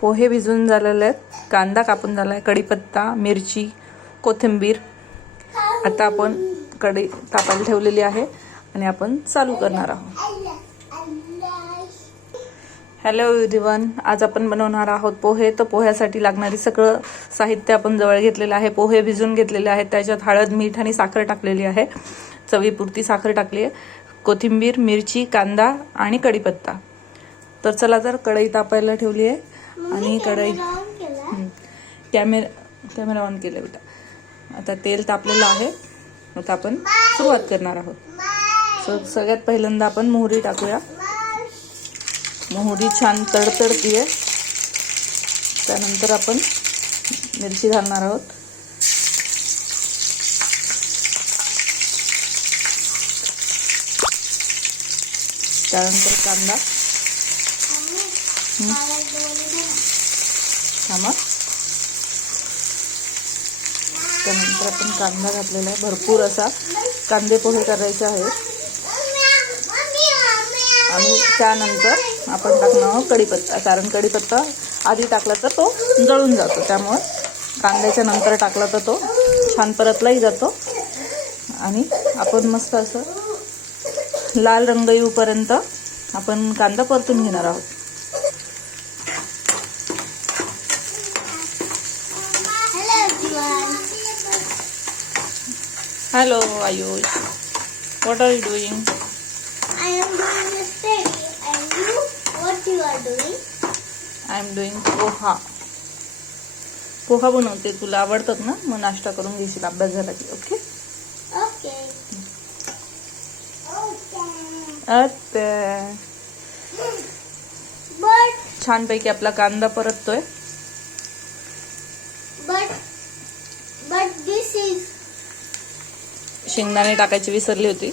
पोहे भिजून झालेले आहेत. कांदा कापून झाला आहे कढीपत्ता मिरची कोथिंबीर. आता आपण कढई तापायला ठेवलेली आहे आणि आपण चालू करणार आहोत. हॅलो एव्हरीवन आज आपण बनवणार आहोत पोहे. तर पोह्यासाठी लागणारी सगळं साहित्य आपण जवळ घेतलेलं आहे. पोहे भिजून घेतलेले आहेत. त्याच्यात हळद मीठ आणि साखर टाकलेली आहे. चवीपुरती साखर टाकली आहे. कोथिंबीर मिरची कांदा आणि कढीपत्ता. तर चला तर कढई तापायला ठेवली आहे. आणि कढई. कॅमेरा कॅमेरा ऑन केलं बेटा. आता तेल तापलेलं आहे. आता आपण सुरुवात करणार आहोत. सो सगळ्यात पहिल्यांदा आपण मोहरी टाकूया. मोहरी छान तडतडतीये. त्यानंतर आपण मिरची घालणार आहोत. त्यानंतर कांदा. थांबा त्यानंतर आपण कांदा घातलेला आहे. भरपूर असा कांदे पोहे करायचे आहेत. आणि त्यानंतर आपण टाकणार आहोत कढीपत्ता. कारण कढीपत्ता आधी टाकला तर तो जळून जातो. त्यामुळं कांद्याच्या नंतर टाकला तर तो छान परतलाही जातो. आणि आपण मस्त असं लाल रंग येऊपर्यंत आपण कांदा परतून घेणार आहोत Hello everyone. Hello Ayush what are you doing I am doing a study. And you what you are doing? I am doing poha. Poha बनवते तुला. आवडतात ना? मग नाश्ता करून घेशील. अभ्यास झाला की ओके But छानपैकी आपला कांदा परततोय. शेंगदाणे टाकायची विसरली होती.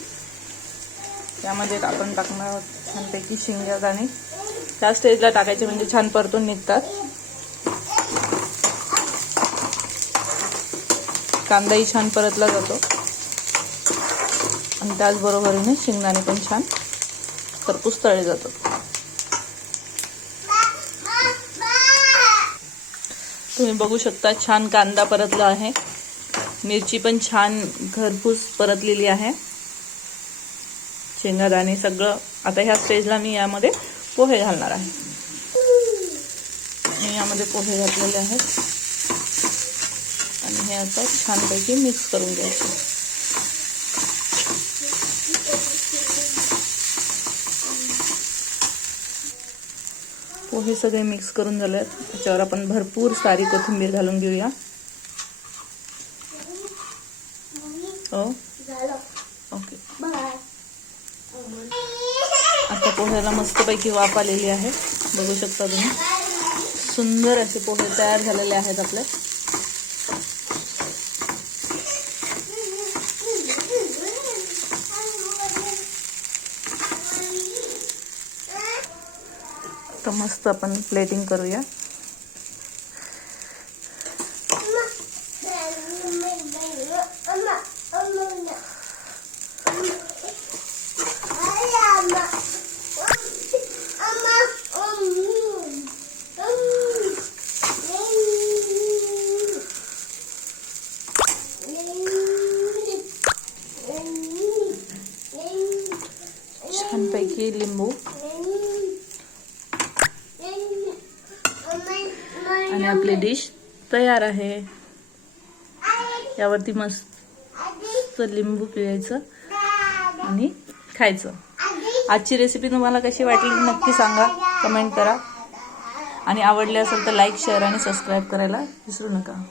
त्यामध्ये आपण टाकणार आहोत छानपैकी शेंगदाणे त्या स्टेजला टाकायचे म्हणजे छान परतून निघतात. कांदाही छान परतला जातो. आणि त्याचबरोबरीने शेंगदाणे पण छान खरपूस तळले जातात. तुम्ही बघू शकता छान कांदा परतला आहे. मिरची पण छान घरपूस परतलेली आहे. शेंगादाणे सगळं. आता ह्या स्टेजला मी यामध्ये पोहे घालणार आहे. मी यामध्ये पोहे घातलेले आहेत. आणि हे आता छानपैकी मिक्स करून घ्यायचं. पोहे सगळे मिक्स करून झाले आहेत त्याच्यावर आपण भरपूर सारी कोथिंबीर घालून घेऊया. Oh. हो ओके आता पोह्याला मस्तपैकी वाफ आलेली आहे. बघू शकता तुम्ही. सुंदर असे पोहे तयार झालेले आहेत आपले. तर मस्त आपण प्लेटिंग करूया. छानपैकी लिंबू. आणि आपली डिश तयार आहे. यावरती मस्त लिंबू पिळायचं आणि खायचं. आजची रेसिपी तुम्हाला कशी वाटली नक्की सांगा. कमेंट करा. आणि आवडली असेल तर लाईक शेअर आणि सबस्क्राईब करायला विसरू नका.